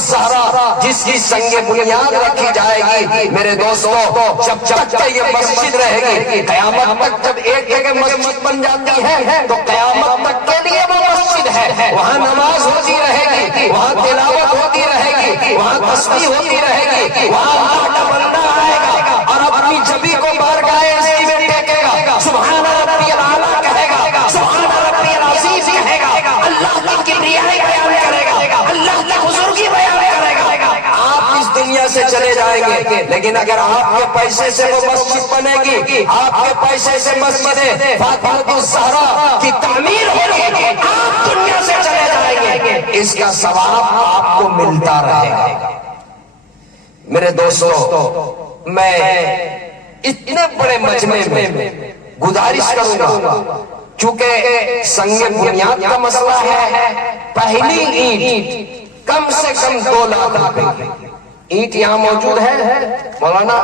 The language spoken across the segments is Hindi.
ज़हरा जिसकी संगे बुनियाद रखी जाएगी। मेरे दोस्तों, जब तक ये मस्जिद रहेगी, कयामत तक जब एक जगह मस्जिद बन जाती है तो कयामत तक के लिए वो मस्जिद है। वहाँ नमाज होती रहेगी, वहाँ तिलावत होती रहेगी, वहाँ तस्बीह होती रहेगी, वहाँ अल्लाह का बंदा आएगा और अपनी जबी को बारगाहे इसकी में टेकेगा, सुभान रब्बियल आला कहेगा, सुभान रब्बियल अज़ीज़ कहेगा, अल्लाह की किबरियाई बयान करेगा, अल्लाह की बुजुर्गी बयान करेगा। आप इस दुनिया से चले जाएंगे, लेकिन अगर आपके पैसे से वो मस्जिद बनेगी, आपके पैसे से मस्जिद फातिमतुज़ ज़हरा की तामीर होगी, आप दुनिया से चले जाएंगे, इसका सवाब आपको मिलता रहेगा। मेरे दोस्तों, मैं इतने बड़े मजमे में गुजारिश करूंगा, चूंकि संगे बुनियाद का मसला है, पहली ईंट कम से कम 2 लाख रुपए। ईंट यहाँ मौजूद है मौलाना,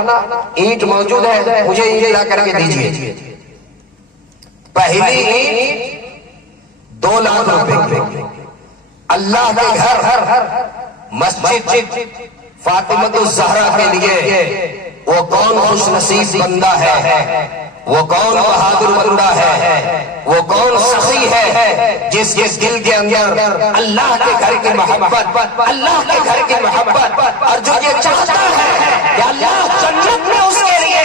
ईंट मौजूद है, मुझे ईंट ला करके दीजिए। पहली ईंट 2 लाख रुपए। अल्लाह के घर मस्जिद फातिमतुज़ ज़हरा के लिए वो कौन खुशनसीब बंदा है, वो कौन बहादुर बंदा है, वो कौन सखी है जिसके दिल के अंदर अल्लाह के घर की मोहब्बत, अल्लाह के घर की मोहब्बत, और जो ये चाहता है कि अल्लाह जन्नत में उसके लिए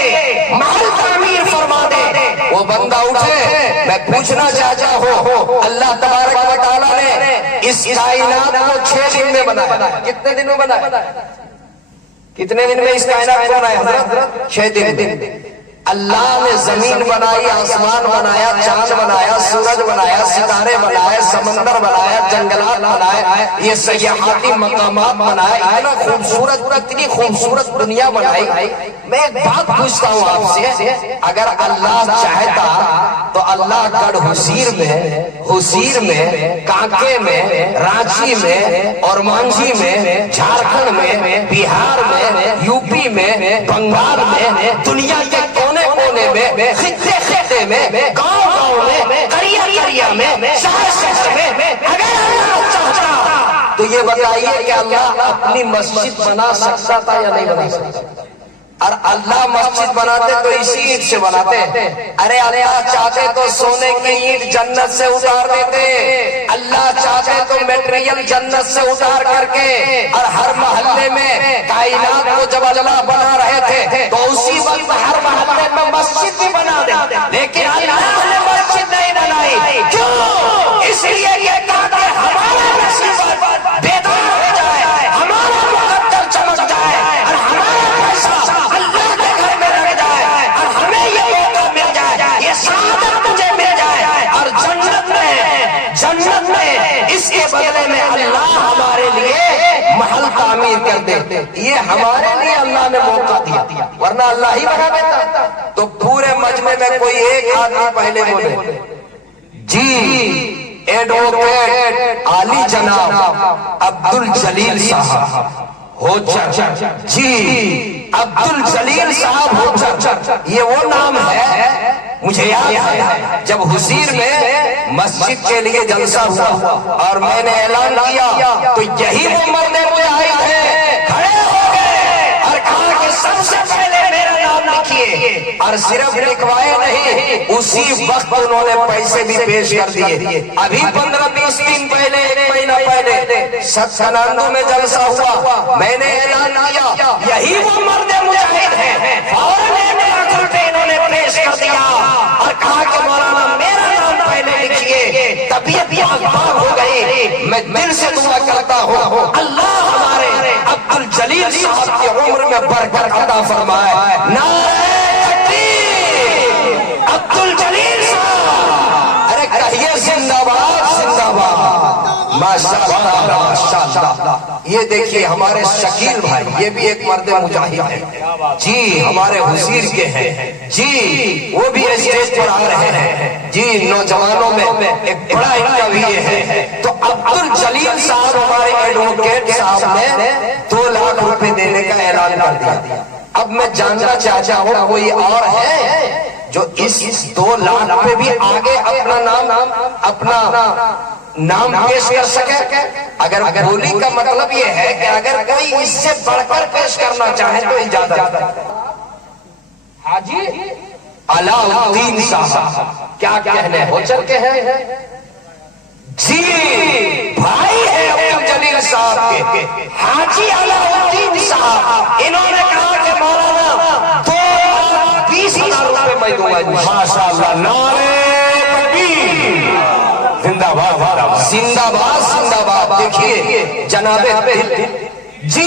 महल तामीर फरमा दे, वो बंदा उठे। मैं पूछना चाहता हूँ, अल्लाह तबारक व तआला ने इस कायनात को 6 दिन में बनाया। कितने दिन में बनाया? कितने दिन में इस कायनात को बनाया? 6 दिन। अल्लाह ने जमीन बनाई, आसमान बनाया, चांद बनाया, सूरज बनाया, सितारे बनाए, समंदर बनाया, जंगलात बनाए, ये सयाहती मकामात बनाए, इतना खूबसूरत, इतनी खूबसूरत दुनिया बनाई। मैं एक बात पूछता हूँ आपसे, अगर अल्लाह चाहता तो अल्लाह गढ़ हुसीर में, कांके में, रांची में और मांझी में, झारखंड में, बिहार में, यूपी में, बंगाल में, दुनिया के कोने में, खित्ते में, गांव में, करिया में, शहर में, अगर अल्लाह चाहता तो ये बताइए कि अल्लाह अपनी मस्जिद बना सकता था या नहीं बना सकता? और अल्लाह मस्जिद बनाते तो इसी ईंट से बनाते। अरे अल्लाह चाहते तो सोने की ईंट जन्नत से उतार देते, अल्लाह चाहते तो मटेरियल जन्नत से उतार करके, और हर मोहल्ले में कायनात को जब अल्लाह बना रहे थे तो उसी वक्त हर मोहल्ले में मस्जिद भी बना दे, लेकिन अल्लाह ने मस्जिद नहीं बनाई। क्यों? इसलिए ये ताकि हमारा नसीब बेदार हो जाए, हमारा मुकद्दर चमक जाए, और हमारा पैसा अल्लाह के घर में लग जाए, और हमें ये मौका मिल जाए, ये सादत मुझे मिल जाए, और जन्नत में इसके बदले में अल्लाह हमारे लिए महल तामीर कर दे। ये हमारे लिए अल्लाह ने मौका दिया, वरना अल्लाह ही बना देता। तो पूरे मजमे में कोई एक आदमी पहले बोले, जी एडवोकेट आली जनाब अब्दुल जलील साहब होचर, जी अब्दुल जलील साहब होचर, ये वो नाम है। मुझे याद है जब हुसीर में मस्जिद के लिए जलसा हुआ और मैंने ऐलान किया तो यही वो मर्द मुजाहिद थे, खड़े हो गए और कहा कि सबसे पहले मेरा नाम लिखिए, और सिर्फ लिखवाए नहीं, उसी वक्त उन्होंने पैसे भी पेश कर दिए। अभी 15-20 दिन पहले, 1 महीना पहले सत्सनांदू में जलसा हुआ, मैंने ऐलान किया यही वो मर्द मुजाहिद है, फौरन 1 लाख रुपए इन्होंने पेश कर दिया और कहा कि मौलाना मेरा नाम पहले लिखिए। तबीयत बाग हो गई। मैं दिल से दुआ करता हूँ अल्लाह हमारे अब्दुल जलील साहब की उम्र में बरकत अता फरमाए। नारे तकबीर, अब्दुल जलील साहब, अरे कहिए जिंदाबाद जिंदाबाद, माशाअल्लाह माशाअल्लाह। ये देखिए हमारे शकील भाई, ये भी एक मर्द मुजाहिद है जी, हमारे हुसीर के हैं जी, वो भी स्टेज पर आ रहे हैं जी। नौजवानों में एक बड़ा इंटरव्यू है। तो अब्दुल जलील साहब हमारे एडवोकेट साहब ने 2 लाख रुपए देने का ऐलान कर दिया। अब मैं जानना चाहता हूँ कोई और है जो इस 2 लाख पे भी आगे अपना नाम पेश कर सके। अगर बोली का मतलब ये है कि अगर कोई इससे बढ़कर पेश करना चाहे तो इजाजत। हाजी अलाउद्दीन साहब क्या कहने हो चल के हैं जी, भाई है अब्दुल जलील साहब के हाजी अलाउद्दीन साहब। इन्होंने कहा कि मौलाना 2,20,000 रुपए मैं दूंगा। माशाअल्लाह, नारे तकबीर, जिंदाबाद जिंदाबाद जिंदाबाद। देखिए जनाबे जी,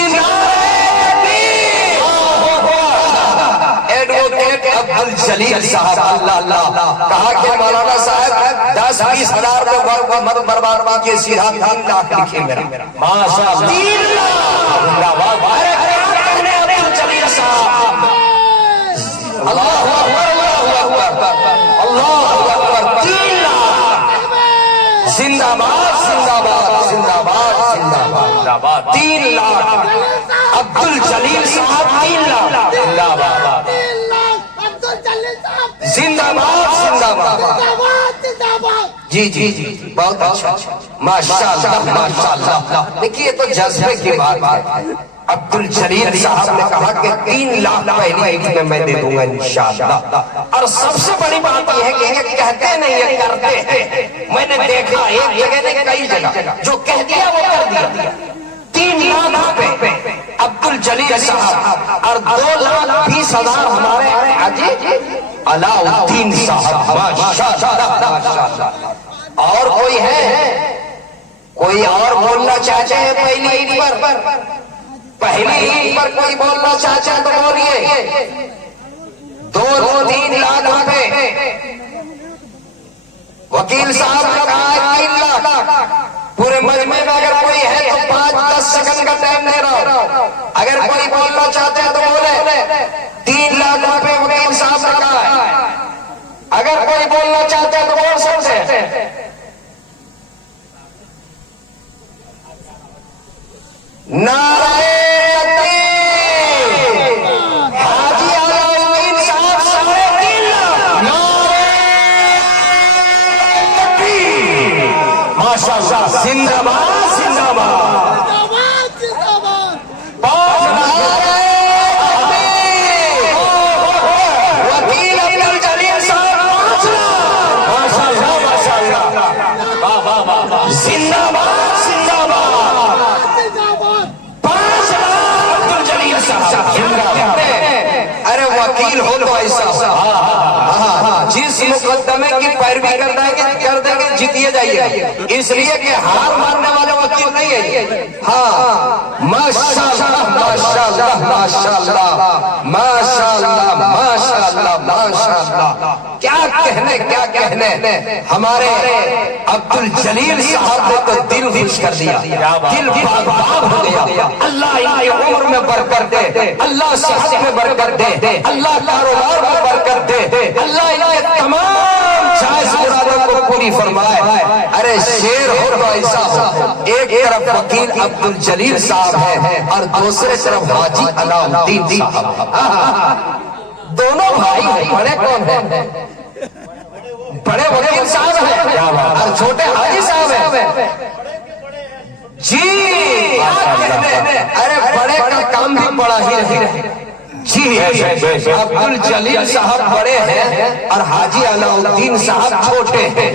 एडवोकेट अब्दुल जलील साहब अल्लाह अल्लाह कहा कि मौलाना साहब 10-20 हजार का मत बर्बाद कीजिए, सीधा 3 लाख लिखिए मेरा। माशाअल्लाह, 3 लाख। अरे क्या कहने अब्दुल जलील साहब, अल्लाहु अकबर अल्लाहु अकबर अल्लाहु अकबर। 3 लाख, जिंदाबाद जिंदाबाद जिंदाबाद जिंदाबाद। 3 लाख अब्दुल जलील साहब, 3 लाख जिंदाबाद जिंदाबाद जिंदाबाद। जी जी जी, बहुत अच्छा, माशाअल्लाह माशाअल्लाह। देखिए ये तो जज्बे की बात है। अब्दुल जलील साहब ने कहा कि 3 लाख पहली ईद में मैं दे दूंगा इंशाअल्लाह। और सबसे बड़ी बात यह है कि ये कहते नहीं है, करते हैं। मैंने देखा एक जगह नहीं कई जगह, जो कह दिया वो कर दिया। 3 लाख रुपए अब्दुल जलील साहब और 2,20,000 हमारे हाजी अलाउद्दीन साहब। माशाअल्लाह माशाअल्लाह। और कोई है, कोई और बोलना चाहते हैं पहली ईद पर? पहली ईद पर कोई बोलना चाहते हैं तो बोलिए। 2-3 लाख रुपए वकील साहब ने कहा है 3 लाख। पूरे मजमे में अगर कोई है तो 5-10 सेकंड का टाइम दे रहा हूं। अगर कोई बोलना चाहते हैं तो बोले। 3 लाख रुपए वकील साहब ने कहा है। अगर कोई बोलना चाहते हैं तो बोल सकते हैं। नारे तकबीर, हाजी अलाउद्दीन साहब 3.5 लाख। नारे तकबीर, माशाअल्लाह, जिंदाबाद जिंदाबाद जिंदाबाद। 5 लाख वकील अब्दुल जलील साहब 5 लाख। माशाअल्लाह माशाअल्लाह, वाह वाह वाह, जिंदाबाद जिंदाबाद। 5 लाख अब्दुल जलील साहब जिंदाबाद। अरे वकील हो तो ऐसा, जिस मुकदमे की पैरवी करना है कि कर देंगे, जीतिए जाइए, इसलिए कि हार मानने वाले वकील नहीं है। हाँ, माशाअल्लाह माशाअल्लाह माशाअल्लाह माशाअल्लाह माशाअल्लाह माशाअल्लाह। क्या कहने हमारे अब्दुल जलील साहब ने तो दिल खुश कर दिया, दिल बाग हो गया। अल्लाह इनकी उम्र में बरकत दे, अल्लाह सेहत में बरकत दे, अल्लाह कारोबार में बरकत दे, अल्लाह इनके तमाम जायज मुरादों को पूरी फरमाए। अरे शेर हो तो ऐसा हो, एक तरफ वकील अब्दुल जलील साहब है और दूसरे तरफ हाजी अलाउद्दीन साहब। दोनों भाई हैं। बड़े कौन है? बड़े वकील साहब हैं और छोटे हाजी साहब हैं। जी, अरे बड़े का काम भी बड़ा ही रहे। जी, अब्दुल जलील साहब बड़े हैं और हाजी अलाउद्दीन साहब छोटे हैं।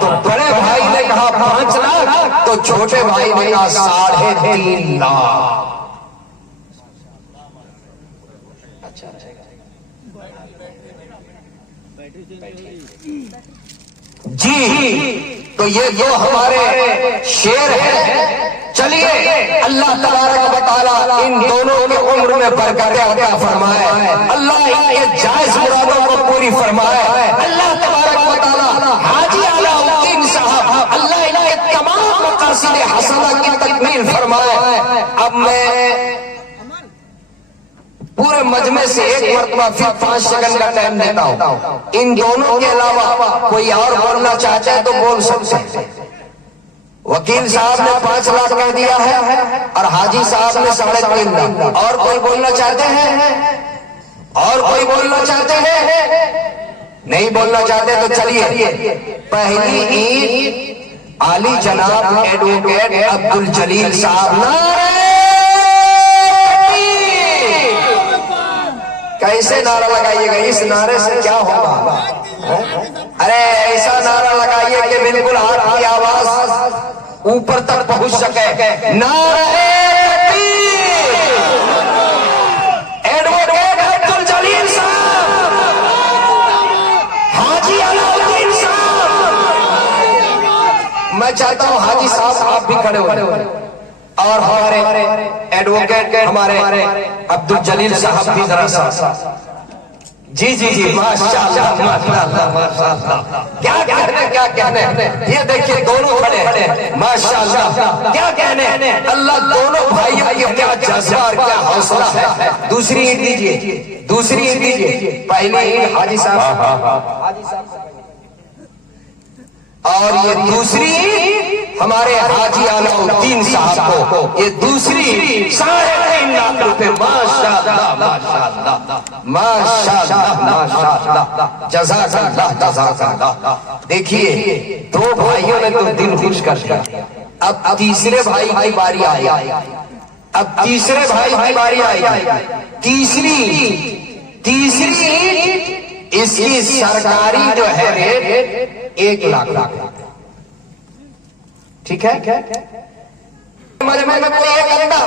तो बड़े भाई ने कहा 5 लाख, तो छोटे भाई ने कहा 3.5 लाख। जी, तो ये जो हमारे शेर हैं, चलिए अल्लाह तबारक व तआला इन दोनों की उम्र में बरकत अता फरमाए, अल्लाह इनके जायज मुरादों को पूरी फरमाए। अल्लाह तबारक व तआला हाजी अलाउद्दीन साहब, अल्लाह इनके तमाम मकासिद हसना की तकमील फरमाए। अब मैं पूरे मजमे से एक मरतबा फिर 5 सेकंड का टाइम देता हूं। इन दोनों के अलावा कोई और बोलना चाहता है तो बोल सकते हैं। वकील साहब ने 5 लाख कह दिया है और हाजी साहब ने 3.5 लाख। और कोई बोलना चाहते हैं? और कोई बोलना चाहते हैं? नहीं बोलना चाहते तो चलिए, पहली ईद आली जनाब एडवोकेट अब्दुल जलील साहब। कैसे नारा लगाइएगा, इस नारे से क्या होगा? अरे ऐसा नारा लगाइए कि बिल्कुल हाथ की आवाज ऊपर तक पहुंच सके। नारे एडवोकेट अब्दुल जलील साहब, हाजी अलाउद्दीन साहब। मैं चाहता हूं हाजी साहब आप भी खड़े हो और हमारे एडवोकेट हमारे अब्दुल जलील साहब भी जरा सा। जी जी जी, माशाअल्लाह माशाअल्लाह माशाअल्लाह। क्या कहने ये देखिए दोनों खड़े हैं, माशाअल्लाह क्या कहने। अल्लाह दोनों भाइयों की क्या जज्बा और क्या हौसला है। दूसरी ईद दीजिए, दूसरी ईद दीजिए। पहली ईद हाजी साहब और ये दूसरी हमारे हाजी अलाउद्दीन साहब को, ये दूसरी 3.5 लाख रुपए। माशाअल्लाह माशाअल्लाह माशाअल्लाह माशाअल्लाह, जज़ाकल्लाह जज़ाकल्लाह। देखिए दो भाइयों ने तो दिल खुश कर दिया। अब तीसरे भाई की बारी आई, अब तीसरे भाई की बारी आई। तीसरी इसकी सरकारी जो है रेट 1 लाख। ठीक है, मजमे में कोई एक अंडा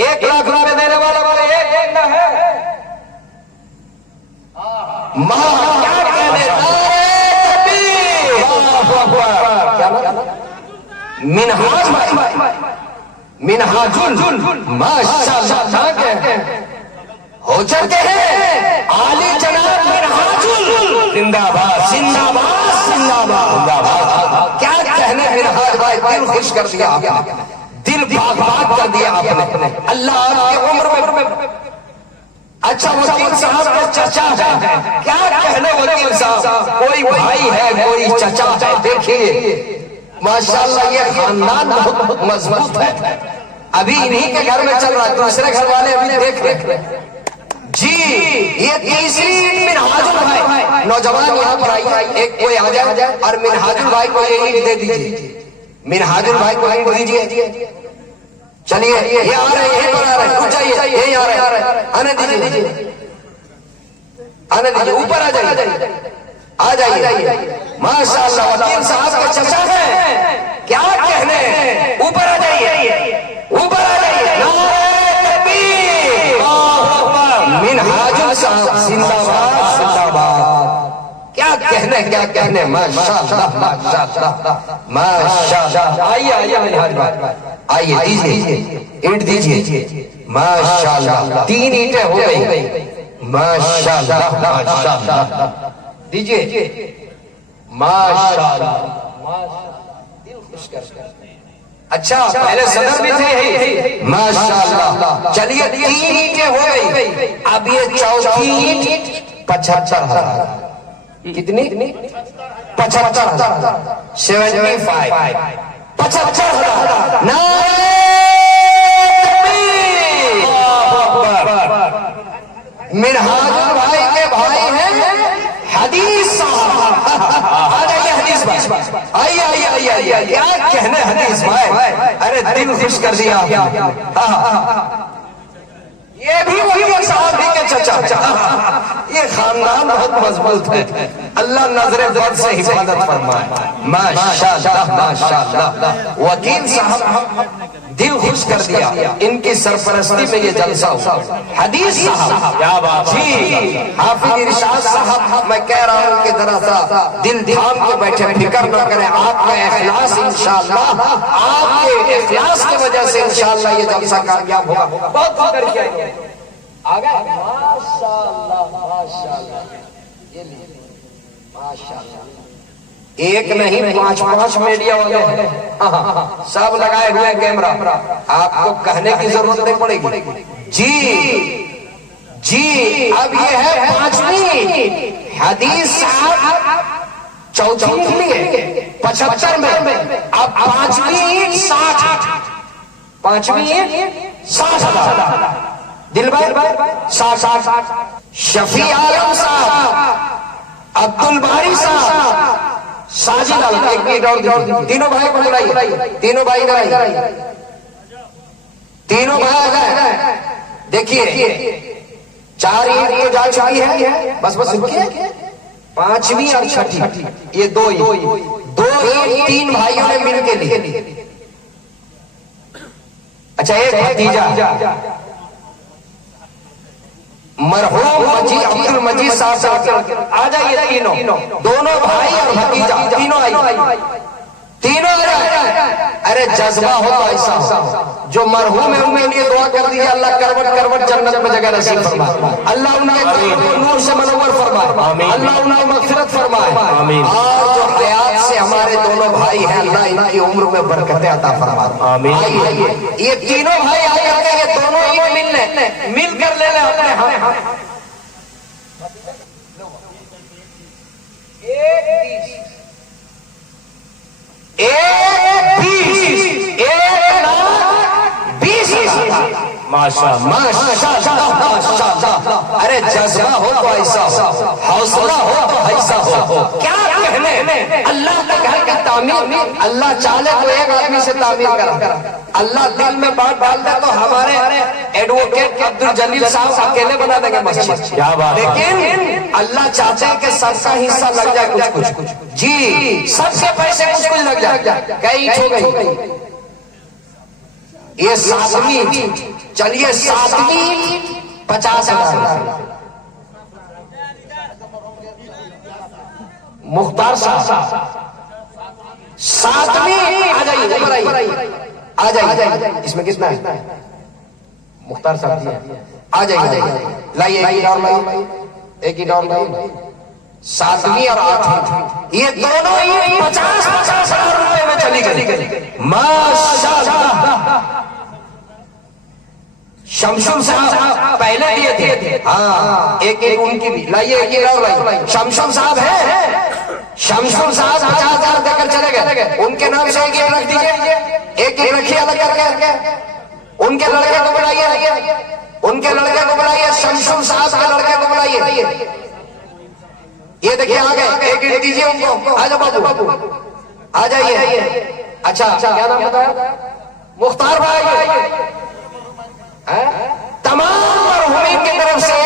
1 लाख रुपए देने वाला एक अंडा है। क्या कहने, मिनहाजुल माशाअल्लाह हो चुके हैं आली जनाब मिनहाजुल। जिंदाबाद जिंदाबाद जिंदाबाद जिंदाबाद। क्या कहने मिनहाज भाई, दिल खुश कर दिया आपने, दिल बाग कर दिया आपने। अल्लाह आपकी उम्र में। अच्छा वकील साहब का चचा है, क्या कहने वकील साहब, कोई भाई है कोई चचा है। देखिए माशाअल्लाह ये खानदान बहुत मजबूत है। अभी इन्हीं के घर में चल रहा है, दूसरे घर वाले अभी देख रहे जी। ये तीसरी मिनहाजुल भाई, नौजवान यहाँ पर आई, एक कोई आ जाए और मिनहाजुल भाई को ये ईद दे दीजिए। मिनहाजुल भाई को ईद दीजिए। चलिए ये आ रहे हैं, पर आ रहे, रुक जाइए, यही आ रहे हैं, आने दीजिए, आने दीजिए, ऊपर आ जाइए, आ जाइए। माशाअल्लाह वकील साहब का चचा है, क्या कहने। ऊपर आ जाइए, ऊपर आ जाइए। मिनहाजुल साहब जिंदाबाद जिंदाबाद। क्या कहने माशाअल्लाह माशाअल्लाह माशाअल्लाह। आइए मिनहाज भाई, आइए दीजिए, ईंट दीजिए। माशाअल्लाह 3 ईंटें हो गई। माशाअल्लाह माशाअल्लाह दीजिए। माशाअल्लाह दिल खुश कर। अच्छा पहले सदर भी थे, माशाअल्लाह। चलिए 3 ईंटें हो गई, अब ये चौथी ईंट 75,000। कितनी? 75,000 75 75,000। मिनहाजुल भाई के भाई हैं हदीस साहब। आ जाइए हदीस भाई, आइए। क्या कहने हदीस भाई, अरे दिल खुश कर दिया। ये भी वही साहब के चचा। ये खानदान बहुत मजबूत है। अल्लाह नजरे बद से हिफाजत फरमाए। माशाअल्लाह माशाअल्लाह। वकील साहब दिल खुश कर दिया, इनकी सरपरस्ती में ये जलसा हुआ। हदीस साहब क्या बात जी, हाफिज इरशाद साहब, मैं कह रहा हूँ कि जरा सा दिल थाम के बैठे, फिक्र न करें। आपका इखलास इंशाअल्लाह, आपके इखलास की वजह से इंशाअल्लाह ये जलसा कामयाब होगा। बहुत फिक्र किया आगे। माशाअल्लाह माशाअल्लाह, ये माशाअल्लाह। एक नहीं 5 मीडिया वाले सब लगाए हुए कैमरा, आपको कहने की जरूरत नहीं पड़ेगी। जी अब ये है 5वीं हदीस साहब, चौथी लिए 75 में, अब 5वीं 60, 5वीं 60,000। दिलबर 60। शफी आलम साहब अब्दुल बारी साहब, साजिद आलम, एक मिनट और दीजिए। तीनों भाई को बुलाइए, तीनों भाई इधर आइए, तीनों भाई गए। देखिए 4 ईंट तो जा चुकी है, बस बस रुकिए, 5वीं और 6ठी, ये 2 ईंट 3 भाइयों ने मिल के लिए। अच्छा, एक भतीजा मरहूम अब्दुल मजीद साहब, आ जाइए तीनों, दोनों भाई और भतीजा तीनों आइए, तीनों आ जाए। अरे जज्बा हो तो ऐसा, जो मरहूम है उनके लिए दुआ कर दीजिए, अल्लाह करवट करवट जन्नत में जगह नसीब फरमाए, अल्लाह उनके कब्र को नूर से मनव्वर फरमाए, अल्लाह उन्हें मगफिरत फरमाए। और जो हयात से हमारे दोनों भाई हैं, अल्लाह इनकी उम्र में बरकतें अता फरमाए। ये तीनों भाई आए करके ये दोनों ही मिल कर ले अपने हाथ। माशाअल्लाह। अरे जज्बा हो तो ऐसा हो, हौसला हो तो ऐसा हो, क्या कहने। अल्लाह का घर का तामीर अल्लाह चाहे तो एक आदमी से तामीर करा, अल्लाह दिल में बात डाल दे तो हमारे एडवोकेट अब्दुल जलील साहब अकेले बना देंगे मस्जिद। लेकिन अल्लाह चाहते हैं कि सबका हिस्सा लग जाए, कुछ जी, सबसे पैसे कुछ लग जाए। कई हो गई ये 7वीं, चलिए 7वीं 50,000 मुख्तार साहब, 7वीं आ जाइए, ऊपर आइए, आ जाइए। इसमें कितना है मुख्तार साहब, आ जाइए, लाइए एक और लाइए, एक ही और लाइए। 7वीं और 8वीं ये दोनों ही 50,000 रुपए में चली गई, माशाअल्लाह। शमशुल साहब पहले दिए थे, हाँ, एक उनकी भी लाइए, एक और लाइए। शमशुल साहब है, शमशुल साहब 50,000 देकर चले गए, उनके नाम से एक रख दीजिए, एक रखिए अलग करके। उनके लड़के को बुलाइए, उनके लड़के को बुलाइए, शमशुल साहब के लड़के को बुलाइए। ये देखिए आ गए, एक दीजिए उनको, आ जाओ बाबू, आ जाइए। अच्छा, क्या नाम बताया? मुख्तार भाई। तमाम मरहूमीन की तरफ से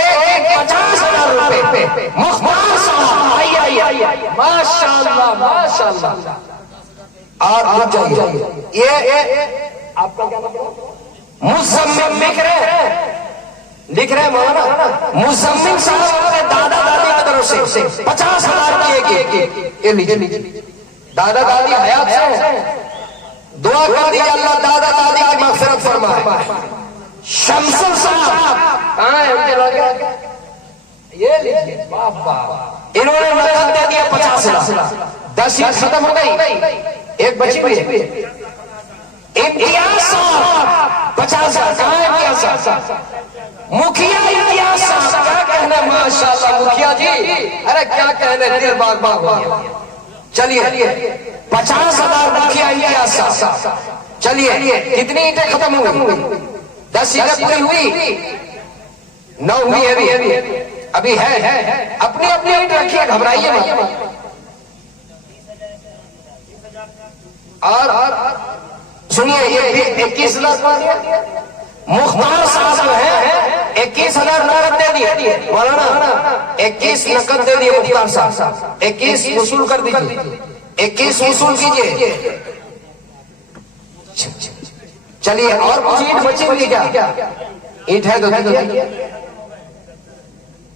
50,000 रुपए मुख्तार साहब, आइए, माशाअल्लाह माशाअल्लाह। और आप जाइए, ये आपका क्या मतलब? मुज़म्मिल लिख रहे मौलाना मुज़म्मिल साहब अपने दादा दादी की तरफ से 50,000 ये लीजिए। दादा दादी हयात से दुआ कर दीजिए, अल्लाह दादा दादी की मग़फ़िरत फरमाए। शमशुल साहब कहाँ है, उनके लड़के? ये लीजिए, वाह वाह, इन्होंने नकद दे दिया 50,000। 10 सीट खत्म हो गई, एक बची हुई है। इम्तियाज साहब 50,000, कहाँ है इम्तियाज साहब? मुखिया इम्तियाज साहब, क्या कहने, माशाअल्लाह मुखिया जी, अरे क्या कहने, दिल बाग बाग हो गया। चलिए 50,000 मुखिया इम्तियाज साहब। चलिए कितनी ईंटें खत्म हो गई? 10 ईंटें पूरी हुई, 9 हुई अभी है। अपनी अपनी ईंट रखिए, घबराइए मत। और सुनिए, ये 21,000 मुख्तार साहब जो है 21,000 नकद दे दिए, मौलाना 21 नकद दे दिए मुख्तार साहब। 21 वसूल कर दीजिए, 21 वसूल कीजिए। चलिए, और कुछ ईंट बची हुई क्या? ईंट है तो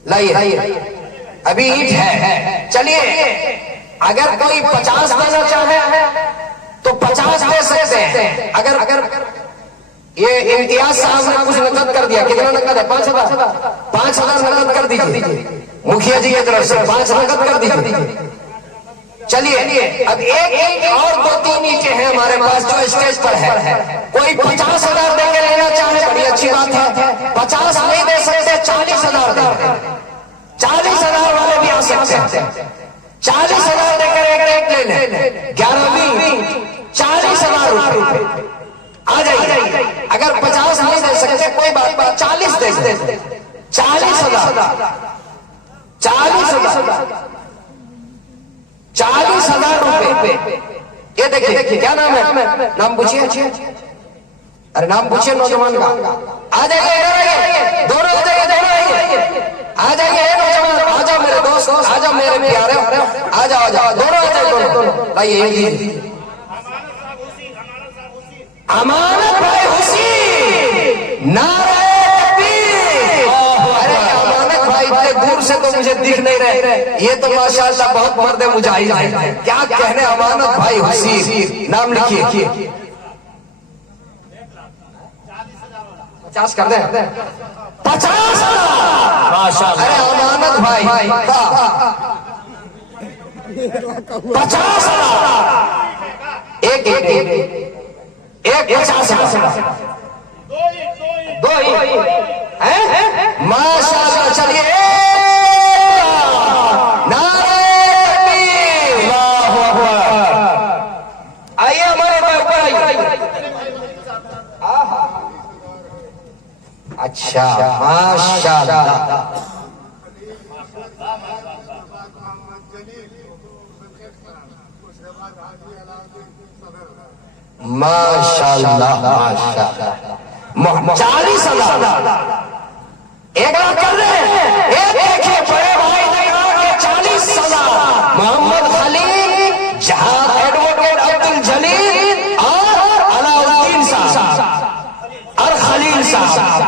लाइए, अभी ईंट है। चलिए, अगर कोई 50 देना चाहे तो 50 दे सकते हैं। अगर ये इम्तियाज साहब ने कुछ नकद कर दिया, कितना नकद है? 5,000 नकद कर दीजिए, मुखिया जी की तरफ से 5 नकद कर दीजिए। चलिए, अब एक और 2-3 ईंटें हैं हमारे पास जो स्टेज पर है। कोई 50,000 देके लेना चाहे, बड़ी अच्छी बात है। 50 नहीं दे सकते, 40,000 दे, 40,000 वाले भी आ सकते हैं। 40,000 देकर एक ले लें, 11वीं 40,000 रुपए आ जाइए। अगर 50 नहीं दे सकते कोई बात, 40 दे, 40,000 40,000 रुपए। ये देखिए क्या नाम है, नाम पूछिए, अरे नाम पूछिए नौजवान का। आ जाइए, दोनों आ जाइए, दोनों आइए, आ जाइए नौजवान, आ जाओ मेरे दोस्त, आ जाओ मेरे प्यारे, आ जाओ, दोनों आ जाओ, दोनों भाई। अमानत भाई हुसैन, नारे तकबीर। अरे अमानत भाई इतने दूर से तो मुझे दिख नहीं रहे, ये तो माशाअल्लाह बहुत मर्द मुजाहिद है। क्या कहने अमानत भाई हुसैन, नाम लिखिए। 50 कर दे, 50,000 माशाअल्लाह। अरे अमानत भाई का 50,000, एक 50,000, दो ही है माशाअल्लाह। चलिए नारे तकबीर, अल्लाहु अकबर। आइए हमारे भाई ऊपर आइए। अच्छा माशाअल्लाह, माशाअल्लाह, माशाअल्लाह। 40,000, 1 लाख कर रहे हैं। एक देखिए बड़े भाई ने कहा कि 40,000 मोहम्मद खलील, जहां एडवोकेट अब्दुल जलील और अलाउद्दीन साहब और खलील साहब।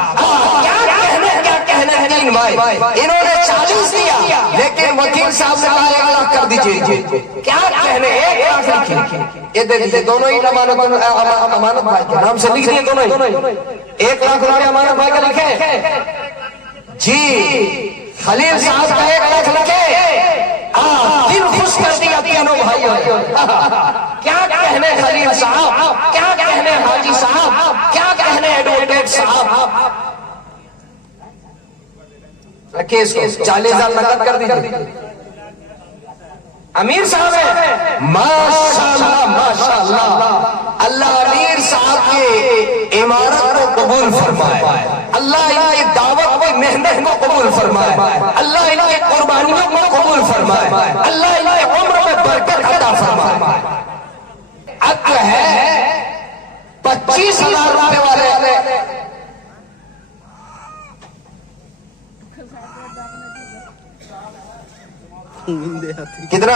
क्या कहने तीन भाई, इन्होंने 40 दिया, लेकिन वकील साहब ने कहा 1 लाख कर दीजिए। क्या कहने, 1 लाख लिखिए। ये दे दीजिए, दोनों ही अमानत भाई के नाम से लिख दिए, दोनों ही 1 लाख रुपए अमानत भाई का लिखे जी। खलील साहब का 1 लाख लिखे। दिल खुश कर दिया तीनों भाइयों। क्या कहने खलील साहब, क्या कहने हाजी साहब, क्या कहने एडवोकेट साहब। रखिए इसको, 40,000 नकद कर दीजिए। अमीर साहब है, माशाअल्लाह, माशाअल्लाह। अल्लाह अमीर साहब के इमारत को कबूल फरमाए, अल्लाह इनकी दावत को, मेहनत को कबूल फरमाए, अल्लाह इनकी कुर्बानियों को कबूल फरमाए, अल्लाह इनके उम्र में बरकत अता फरमाए। अब है 25,000 रुपए वाले कितना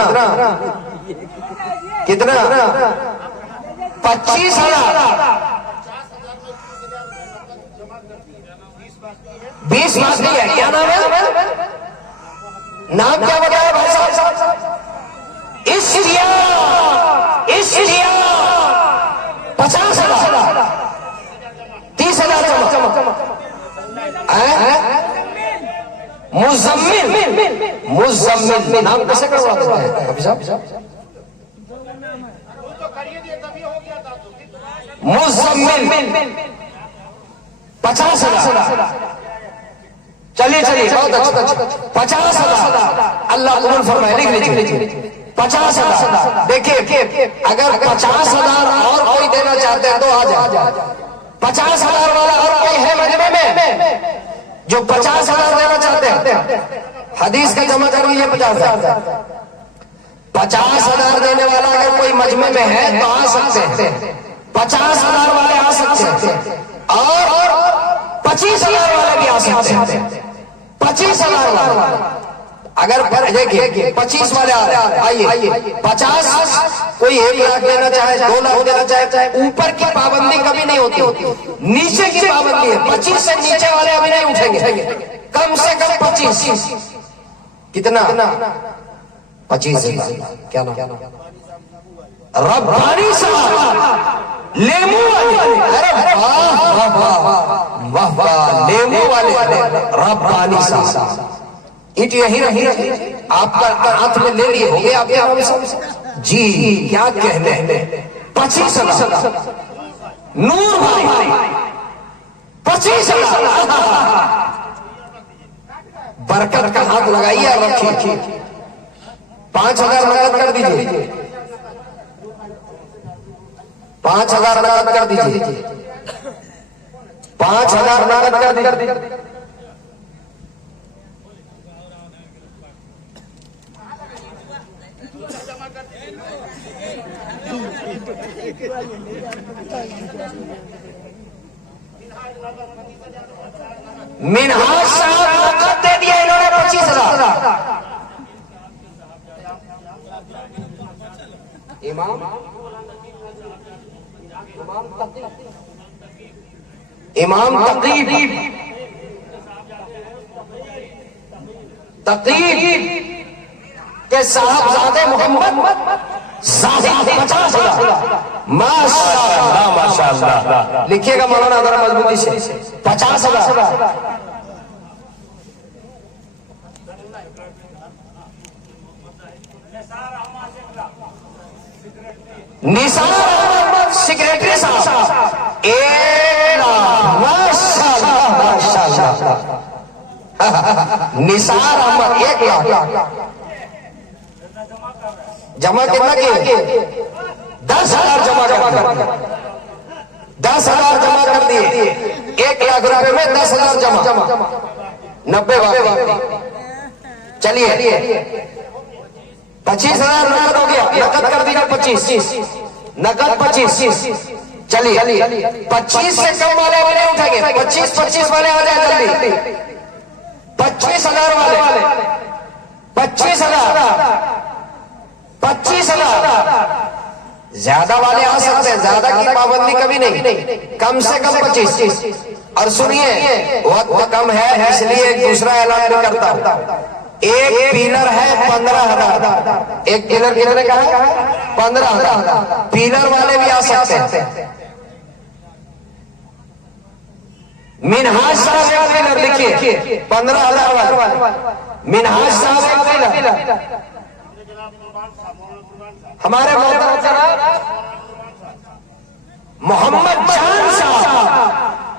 25,000, 20 लाख है। क्या नाम है, नाम क्या बताया भाई साहब? इश्तिया 50,000, 30,000 जमा। मुज़म्मिल नाम कैसे करवाते हैं अभी साहब? मुज़म्मिल 50,000। चलिए बहुत अच्छा, 50,000 अल्लाह कबूल फरमाए। लिख लीजिए 50,000। देखिए अगर 50,000 और कोई देना चाहते हैं तो आ जाए। 50,000 वाला और कोई है मजमे में जो 50,000 देना चाहते हैं? हदीस का जमा कर लीजिए 50,000। 50,000 देने वाला अगर कोई मजमे में है तो आ सकते हैं, 50,000 वाले आ सकते हैं और 25,000 वाले भी आ सकते हैं। 25,000 वाले अगर देखिए 25 वाले आइए, 50 कोई 1 लाख देना चाहे, 2 लाख देना चाहे, ऊपर की पाबंदी कभी नहीं होती, नीचे की पाबंदी है। 25 से नीचे वाले अभी नहीं उठेंगे, कम से कम 25। कितना? 25,000। क्या नाम? रब्बानी साहब, लेमू वाले। अरे वाह वाह, लेमू वाले रब्बानी साहब। ईट यही रही, आपका हाथ में ले लिए, हो गए आपके नाम से जी। क्या कहने, 25,000। नूर भाई 25,000। बरकत का हाथ लगाइए और रखिए। 5,000 नकद कर दीजिए, 5,000 नकद कर दीजिए, 5,000 नकद कर दीजिए। मिनहाज साहब नकद दे दिया इन्होंने 25,000। इमाम तकीब के साहबजादे मोहम्मद साहिब 50,000। माशाअल्लाह माशाअल्लाह लिखिएगा मौलाना जरा मजबूती से 50,000। निसार अहमद सेक्रेटरी साहब 1 लाख। माशाअल्लाह माशाअल्लाह। निसार अहमद 1 लाख जमा कितना किए? 10,000 जमा कर दिए। 10,000 जमा कर दिए। 1 लाख रुपए में 10,000 जमा। 90 बाकी। चलिए 25,000 नकद हो गया। नकद कर दीजिए 25। नकद 25। चलिए 25 से कम वाले उठेंगे। 25 वाले आ जाए जल्दी। 25,000 वाले 25,000 ज्यादा वाले आ सकते हैं। ज्यादा की पाबंदी कभी नहीं। कम से कम 25। और सुनिए वक्त कम है इसलिए एक दूसरा ऐलान भी करता हूं। एक पीलर है 15,000। एक पीलर कितने का है? 15,000। पीलर वाले भी आ सकते हैं। मिनहाज साहब एक पीलर लिखिए 15,000 वाले। मिनहाज साहब एक पीलर। हमारे मोहम्मद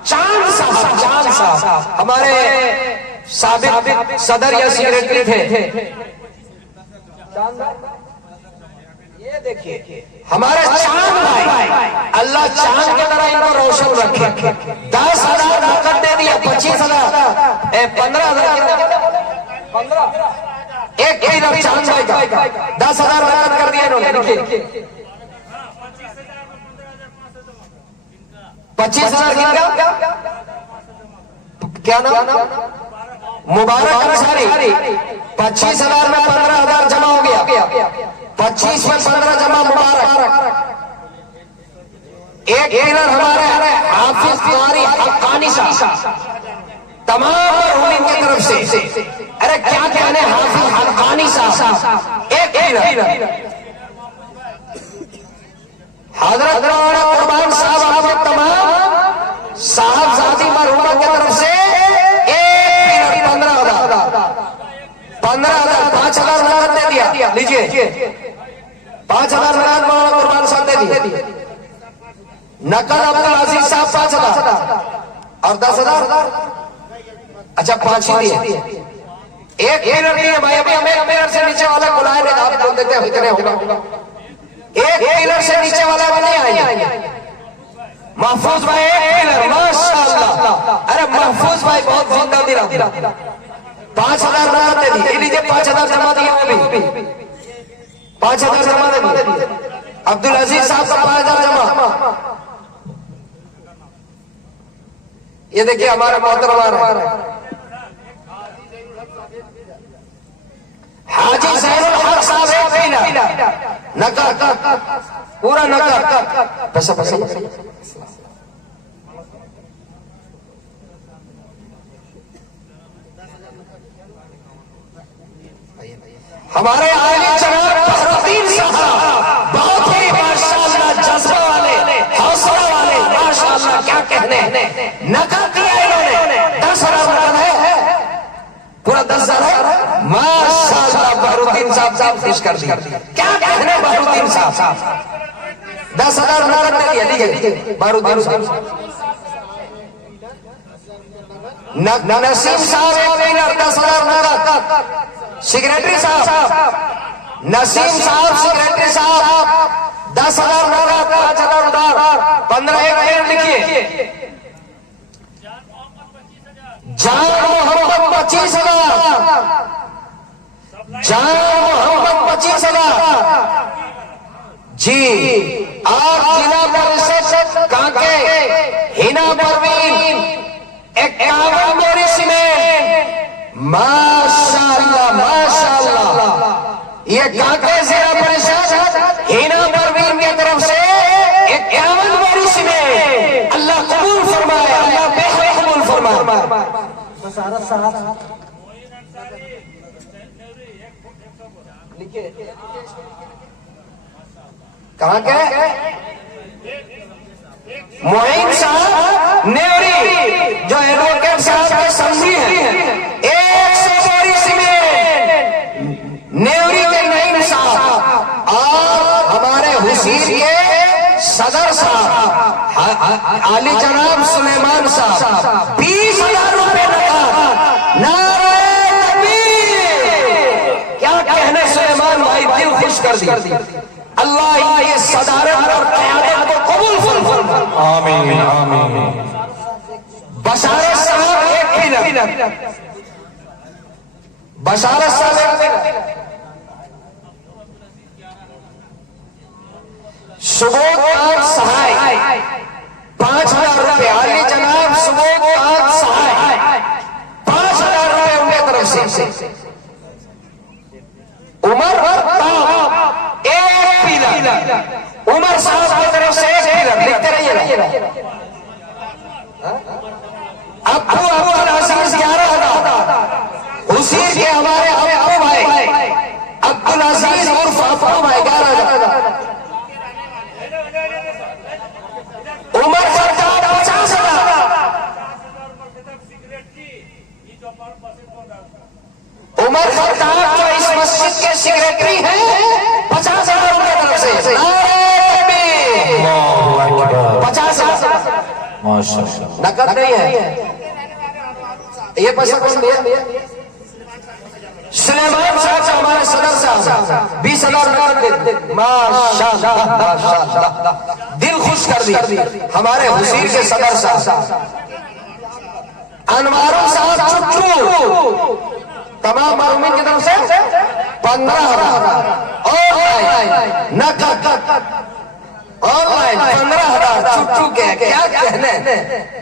चांद साहब हमारे साबिक सदर या सेक्रेटरी थे। ये देखिए हमारे चांद भाई, अल्लाह चांद के तरह इनको रोशन रखे। 10,000 नकद दे दिया। 25,000 15,000 एक पीलर चांद भाई का 10,000 नकद कर दिया इन्होंने। 25,000 क्या नाम? मुबारक अंसारी। 25,000 में 15,000 जमा हो गया। 25 में 15 जमा मुबारक। एक पीलर हमारे हाफिज कारी हक्कानी साहब तमाम मरहूमिन की तरफ से। अरे क्या कहने हाफिज हक्कानी साहब एक पीलर। हजरत मौलाना कुर्बान साहब आपके तमाम साहबजादी मरहूमा की तरफ से एक पीलर 15,000। 5,000 नकद दे दिया। लीजिए 5,000 नकद मौलाना कुर्बान साहब दे दिए। नकद अब्दुल अजीज साहब 5,000 और 10,000। अच्छा 5 ही दिए। एक पीलर दिए भाई। अभी हमें एक पीलर से नीचे वाला बुलाए नहीं। आप बोल देते कितने होगा? एक पीलर से नीचे वाला भी नहीं आएंगे। महफूज भाई एक पीलर। माशाअल्लाह। अरे महफूज भाई बहुत जिंदा दिला। 5,000 नकद दे दी। लीजिए 5,000 जमा दिए। अभी 5,000 जमा दे दिए। अब्दुल अजीज साहब का 5,000 जमा। ये देखिए हमारा मोहतरम हाजी सैनुल हक साहब एक पीलर। नकद पूरा नकद। पैसा हमारे आले जनाब बहरुद्दीन साहब बहुत ही माशाअल्लाह जज्बा वाले, हौसला वाले। माशाअल्लाह क्या कहने। नकद दिया इन्होंने। 10,000 नकद है। पूरा 10,000 है। माशाअल्लाह बहरुद्दीन साहब खुश कर दिया। क्या कहने बहरुद्दीन साहब। 10,000 नकद दे दिया। लीजिए बहरुद्दीन साहब। नसीम साहब एक पीलर 10,000 नकद। सेक्रेटरी साहब नसीम साहब सेक्रेटरी साहब 10,000 नकद। 5,000 उधार। 15 एक पेड़ लिखिए। जान मोहम्मद 25,000। जान मोहम्मद 25,000। 51 बोरी सीमेंट। माशाअल्लाह माशाअल्लाह। ये काके जिला परिषद हिना परवीन की तरफ से 51 बोरी सीमेंट। अल्लाह कबूल फरमाए, अल्लाह बेहद कबूल फरमाए। कहाँ के मोइन साहब नेवरी जो एडवोकेट साहब के समझी हैं, 100 बोरी सीमेंट नेवरी के नईम साहब और हमारे हुसीर के सदर साहब आली जनाब सुलेमान साहब 20,000 रुपए नकाद। नारे तकबीर। क्या कहने सुलेमान भाई, दिल खुश कर दिया। अल्लाह ये सदारत और क़यादत को कबूल फरमाए। आमीन आमीन। बशारत साहब एक पिलर, बशारत साहब एक पिलर। सुबोध कांत सहाय 5,000 रुपए। आली जनाब सुबोध कांत सहाय 5,000 रुपए उनके तरफ से। उमर एक पिलर, उमर साहब की तरफ से एक पिलर। लिखते रहिए। अब्दुल अजीज 11,000। उसी के हमारे अब्बू भाई अब्दुल अजीज उर्फ अब्बू भाई 11,000। उमर सरकार 50,000। उमर सरकार जो इस मस्जिद के सेक्रेटरी हैं 50,000 रुपए तरफ से। 50,000 माशाअल्लाह। नकद नहीं है ये पैसा कौन दिया? सुलेमान साहब से हमारे सदर साहब 20,000 नकद दे। माशाअल्लाह माशाअल्लाह। दिल खुश कर दिया हमारे हुसीर के सदर साहब। अनवारुल साहब चुट्टू तमाम मालूमीन की तरफ से 15,000। ऑनलाइन नकद, ऑनलाइन 15,000 चुट्टू के। क्या कहने,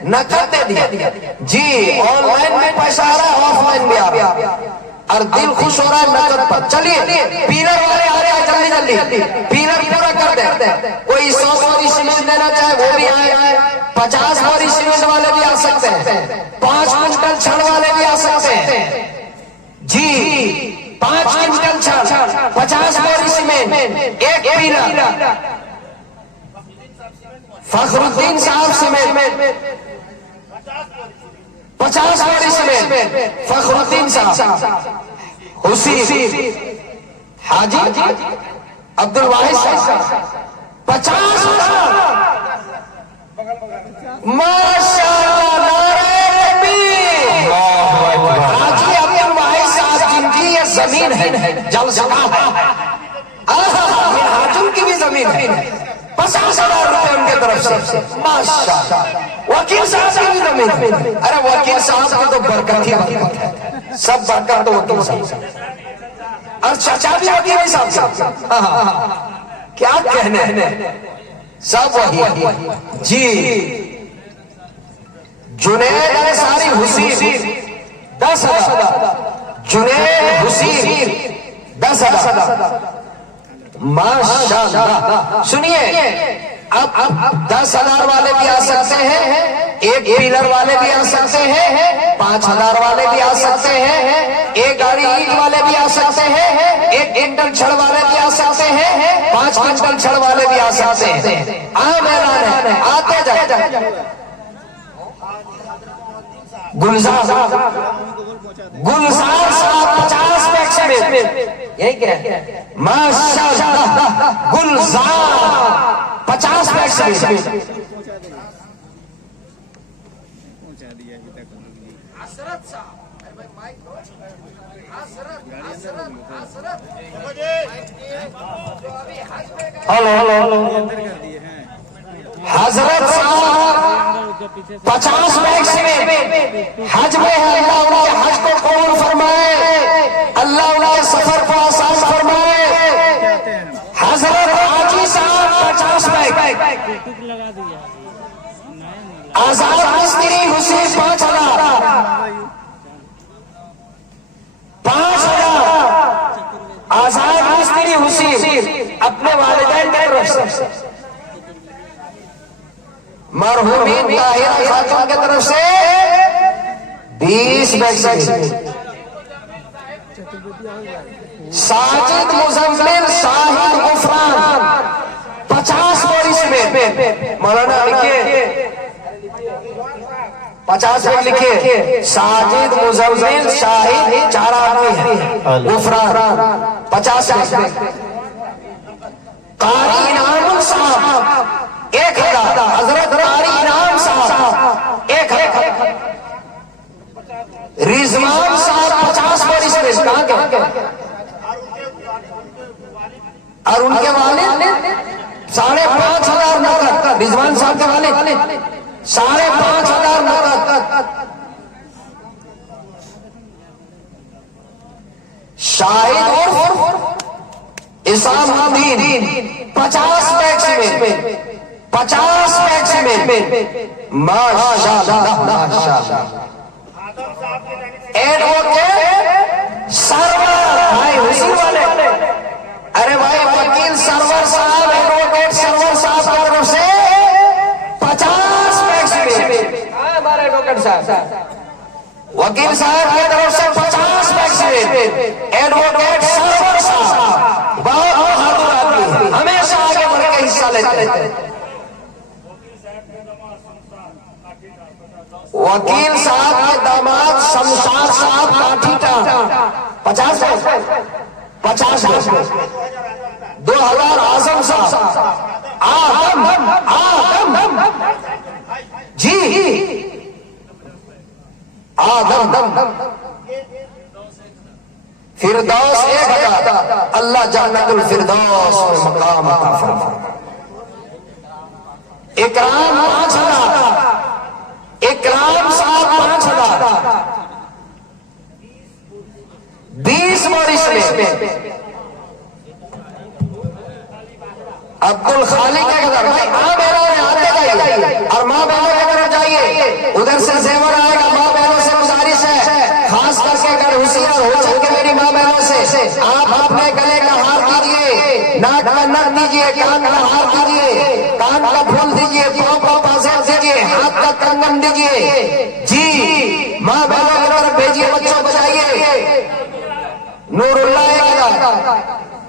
नकद दे दिया जी। ऑनलाइन में पैसा आ रहा है, ऑफलाइन भी आ रहा है और दिल खुश हो रहा है नकद पर। चलिए पीलर वाले आ रहे हैं, जल्दी जल्दी पीलर पूरा कर दे। कोई 100 बोरी सीमेंट देना चाहे वो भी आए। 50 बोरी सीमेंट वाले भी आ सकते हैं, 5 क्विंटल छड़ वाले भी आ सकते हैं जी। 5 क्विंटल छड़, 50 बोरी सीमेंट, एक पीलर। फखरुद्दीन साहब सीमेंट 50 बोरी सीमेंट। फखरुद्दीन साहब, हुसीर हाजी अब्दुल वाहिद साहब 50,000। माशाअल्लाह। नारे तकबीर। हाजी अब्दुल वाहिद साहब जिनकी ये जमीन है, जलसका है, हाजुम की भी जमीन है। 50,000 रुपए उनके तरफ से। माशाअल्लाह। वकील साहब की भी जमीन है। अरे वकील साहब की तो बरकत ही बरकत है, सब बरकत तो वकील साहब। और चाचा भी वकील साहब। क्या कहने, सब वही जी। जुनैद अंसारी हुसीर 10,000। जुनैद हुसीर 10,000। माशाअल्लाह। सुनिए अब 10,000 वाले भी आ सकते हैं, एक पीलर वाले भी आ सकते हैं, 5,000 वाले भी आ सकते हैं, एक गाड़ी ईंट वाले भी आ सकते हैं, एक क्विंटल छड़ वाले भी आ सकते हैं, 5 क्विंटल छड़ वाले भी आ सकते हैं। मैदान है, आते जाए। गुलजार साहब 50 पैक्स में, यही क्या है? माशाअल्लाह। गुलजार 50 पैक्स में। हेलो हजरत साहब 50 पैक्स में हज में है। अल्लाह उनके हज को कबूल फरमाए, अल्लाह उनके सफर को आसान फरमाए। हजरत हाजी साहब 50 पैक। आजाद मिस्त्री हुसैन 5,000। आजाद मिस्त्री हुसैन अपने वालिदैन की तरफ से, मरहूमीन ताहिरा खातून की तरफ से 20 बैग, साजिद मुजम्मिल शाहिद गुफरान 50 बोरिस में। मौलाना लिखिए 50 में लिखिए, साजिद मुजम्मिल शाहिद 4 आदमी है, गुफरान 50 में। कारी इनाम साहब 1000, हजरत कारी इनाम साहब 1000, रिजवान साहब 50 बोरिस में। कहां के? और उनके वाले 5,500 नकद, रिजवान साहब के वाले 5,500 नकद। शाहिद उर्फ इसामुद्दीन 50 बैग्स में, 50 बैग्स में। माशाअल्लाह माशाअल्लाह। एडवोकेट सरवर भाई हुसैन वाले, अरे भाई वकील सरवर साहब, एडवोकेट सरवर साहब की तरफ से 50 बैग्स में। हमारे एडवोकेट साहब, वकील साहब की तरफ से 50 बैग्स में। एडवोकेट सरवर साहब बहुत बहादुर आदमी, हमेशा आगे बढ़ के हिस्सा लेते हैं। वकील साहब के दामाद शमशाद साहब काठीटा 50 2000। आजम साहब, आदम जी, आदम फिरदौस 1000। अल्लाह जन्नतुल फिरदौस में मकाम अता फरमाए। इकराम 5000, इकराम साहब 5000, 20 बोरिस में। अब्दुल खालिक के घर भाई माँ बहनों में आते जाइए और माँ बहनों के घर जाइए, उधर से जेवर आएगा। माँ बहनों से गुजारिश है, खास करके अगर होशियार हो सके मेरी माँ बहनों से, आप अपने गले का हार दीजिए, नाक का नक दीजिए, कान का हार दीजिए, कान का फूल दीजिए, पाँव का पासेर दीजिए, हाथ का कंगन दीजिए जी। माँ बहनों की तरफ भेजिए, बच्चों बजाइए। नूरुल्लाह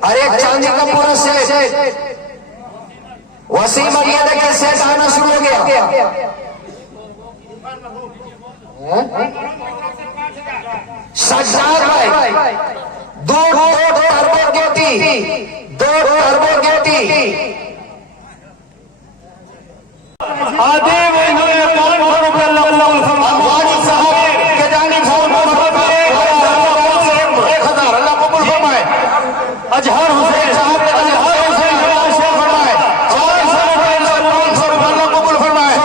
और एक चांदी का पूरा सेट, वसीम अलियादा के सेट आना शुरू हो गया। सज्जाद भाई 2 टर्बो गेटी, 2 टर्बो गेटी। आधे महीने में 500 रुपये साहब के जानी 1000 अल्लाह कबूल फरमाए। अजहर हुसैन साहब के अजहर हुसैन फरमाए 400 रुपये, 500 रुपये अल्लाह कबूल फरमाए।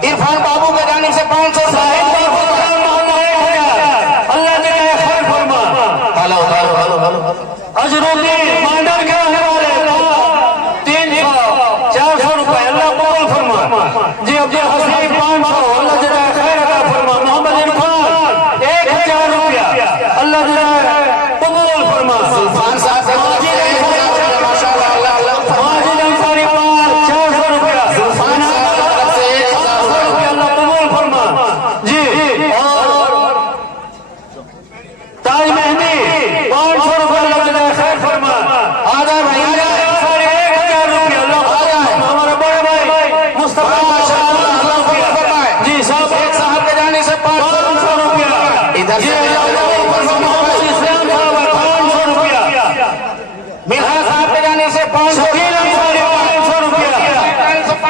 इरफान बाबू के जाने से 500 अजरुद्दीन मांडर के रहने वाले 300 400 रुपए अल्लाह कबूल फरमा जी। अब्दुल हसीब 500 अल्लाह जरा खैर अता फरमा। मोहम्मद इरफान 1000 रुपया अल्लाह जरा कबूल फरमा। सुल्तान साहब माशाल्लाह माजिद अंसारी 400 रुपया, सुल्तान साहब से 1000 रुपया अल्लाह कबूल फरमा जी। और ताज मेहंदी 500 रुपया अल्लाह जरा खैर फरमा। आधा भाई 1000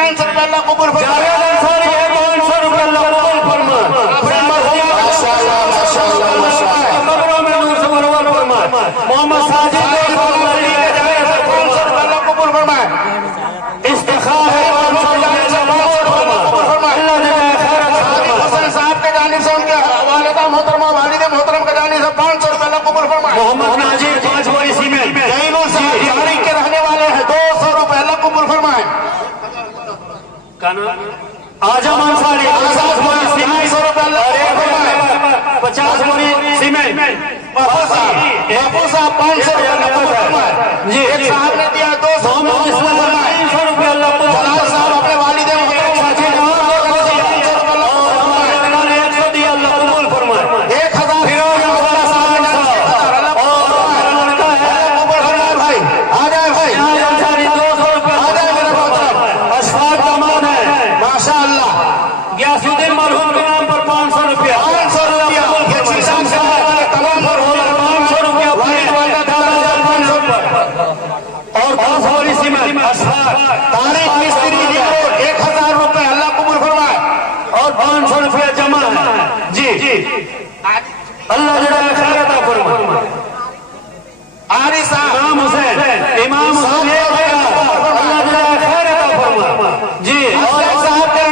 500 रुपये अल्लाह कबूल फरमाए। जावेद अंसारी है 500 रुपये अल्लाह कबूल फरमाए। माशाअल्लाह माशाअल्लाह माशाअल्लाह। कब्रों में नूर से मनव्वर फरमाए। मोहम्मद साजिद 500 रुपये अल्लाह कबूल फरमाए। इस्तिखार है 500 रुपये अल्लाह कबूल फरमाए। अल्लाह जज़ाए खैर अता फरमाए। हुसैन साहब के जानिब से उनके वालिदा मोहतरमा वालिद मोहतरम के जानिब से 500 रुपये अल्लाह कबूल फरमाए। मोहम्मद नाजिर 5 बोरी सीमेंट। जहीनुल साहब जारी के रहने वाले हैं 200 रुपये अल्लाह कबूल फरमाए। आजम अंसारी 50 बोरी सीमेंट। 500 रुपये अल्लाह कबूल फरमाए। 50 बोरी सीमेंट। महफूज साहब 500 रुपये अल्लाह कबूल फरमाए। जी एक साहब ने दिया 200 मोहम्मद इस्लाम 300 रुपये अल्लाह कबूल जलाल फरमाए। साहब अपने वालिद मोहतरम के जानिब से 500 रुपये अल्लाह कबूल फरमाए। 100 दिया अल्लाह कबूल फरमाए। 1000 फिरोज अब्दुल्ला साहब के जानिब से 1000 अल्लाह कबूल फरमाए भाई। आ जाए भाई, अंसारी 200 रुपये आ जाए मेरे मोहतरम। अशफाक कमान है माशाअल्लाह गयासुद्दीन मरहूम के नाम पर 500 रुपया। 500 रुपया ये चीज़ां से हमारे तमाम मरहूम 500 रुपया वालिद वालिदा 500 रुपये और 10 बोरी सीमेंट। अशफाक तारीख मिस्त्री रिपोर्ट 1000 रुपये अल्लाह कबूल फरमाए। और 500 रुपया जमा है। जी अल्लाह जरा खैर अता फरमाए। आरी साहब इमाम हुसैन इमाम हुसैन अल्लाह जरा खैर अता फरमाए। जी और एक साहब के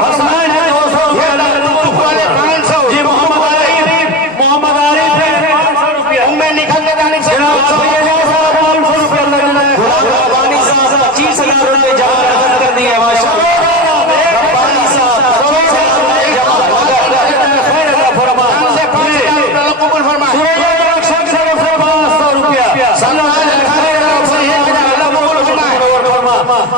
हसनैन है 200 रुपया अल्लाह कबूल वाले फरमाए। 500 जी मोहम्मद आरिफ है 500 रुपया। उम्मे निकल के जानिब से 500 रुपया अल्लाह जरा रब्बानी साहब 25,000 रुपये जमा कर दिए माशाअल्लाह। रब्बानी साहब 25,000 रुपये जमा खैर अता फरमाए। से 5,000 रुपये अल्लाह कबूल फरमाए।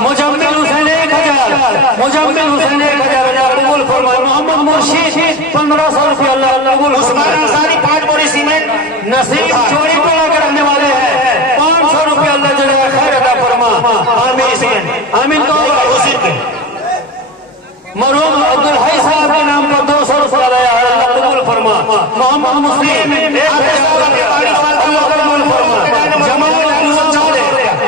मुजम्मिल हुसैन 1000 मुजम्मिल हुसैन 1000 अल्लाह कबूल फरमाए। मोहम्मद मुर्शीद 1500 रुपया अल्लाह कबूल उस्मान फरमाए। अंसारी 5 बोरी सीमेंट। नसीब चोरी पड़ा करने वाले हैं 500 रुपया अल्लाह जरा खैर अता फरमाए। आमीन आमीन तो मरहूम अब्दुल हई साहब के नाम पर 200 रुपया लाया है अल्लाह कबूल फरमाए। मोहम्मद मुस्लिम 1000 रुपया अल्लाह कबूल फरमाए।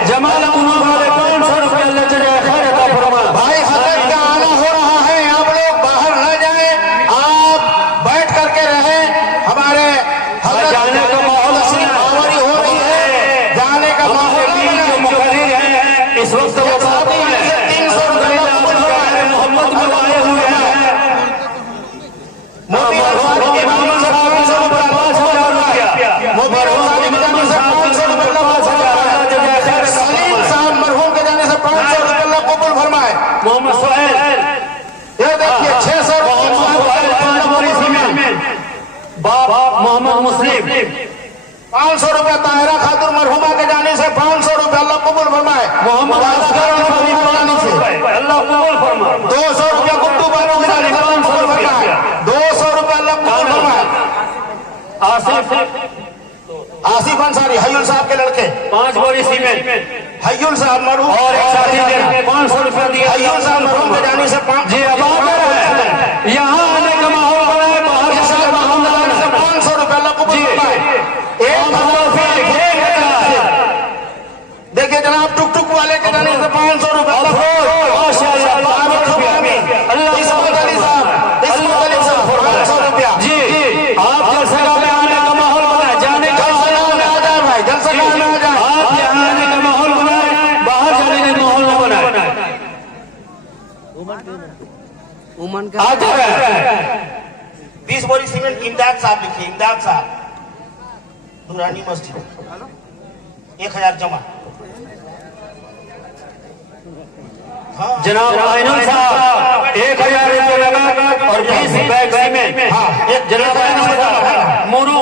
जमाल कुमार वाले 500 रुपया अल्लाह जरा खैर अता फरमाए। भाई हजरत का आना हो रहा है, आप लोग बाहर न जाएं, आप बैठ करके रहें। हमारे हजरत जाने का माहौल आवरी हो रही है, जाने का माहौल जो मुकर्रिर है इस वक्त वो बाती है 300 रुपये मोहम्मद में आए हुए हैं। मोदी अंसारी के इमाम साहब 500 रुपया 5000 रुपया। मोदी अंसारी के जाने से 500 रुपये अल्लाह सलीम साहब मरहूम के जाने से 500 रुपये अल्लाह कबूल फरमाए। मोहम्मद सुहैल ये देखिए 600 रुपये बाप मोहम्मद मुस्लिम 500 रुपये ताहिरा खातून मरहुमा के जाने से 500 रुपये अल्लाह कबूल फरमाए। मोहम्मद असगर अल्लाह कबूल फरमाए। 200 रुपये गुड्डू बाबू के जाने से 500 फरमाए। 200 रुपये अल्लाह कबूल फरमाए। आसिफ अंसारी हयूल साहब के लड़के 5 बोरी सीमेंट हयूल साहब मरहूम और एक साथी ने 500 रुपया दिया। हयूल साहब मरहूम के जाने से 500 जी अब यहाँ आने का माहौल बना है। बाहर से 500 रुपये अल्लाह कबूल फरमाए। देखिए जनाब टुक टुक वाले के जाने से 500 रुपये अल्लाह इस्माइल अली साहब 500 रुपया। जी आप जलसगाह में आने का माहौल बना है। जाने का जलसगाह में आ जाए भाई, जलसगाह में आ जाए। आप यहाँ आने का माहौल बना है, बाहर जाने का माहौल न बना है। उमन का आ जा रहा है 20 बोरी सीमेंट इमदाद साहब लिखिए, इमदाद साहब दुरानी मस्जिद 1000 जमा। जनाब आइनुल साहब 1000 रुपये लगा और 20 बैग सीमेंट। जनाब आइनुल साहब मुरू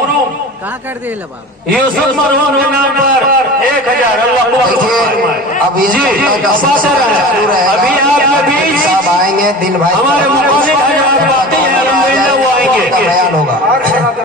कहाँ कर दिए बाबा? यूसुफ मरहूम के नाम पर 1000 अल्लाह कबूल फरमाए। अब ये जी का सिलसिला चालू रहेगा। अभी आपके बीच साहब आएंगे, दिल भाई हमारे मुकाबिल हजरात बातें हैं, अल्हम्दुलिल्लाह वो आएंगे। बयान होगा।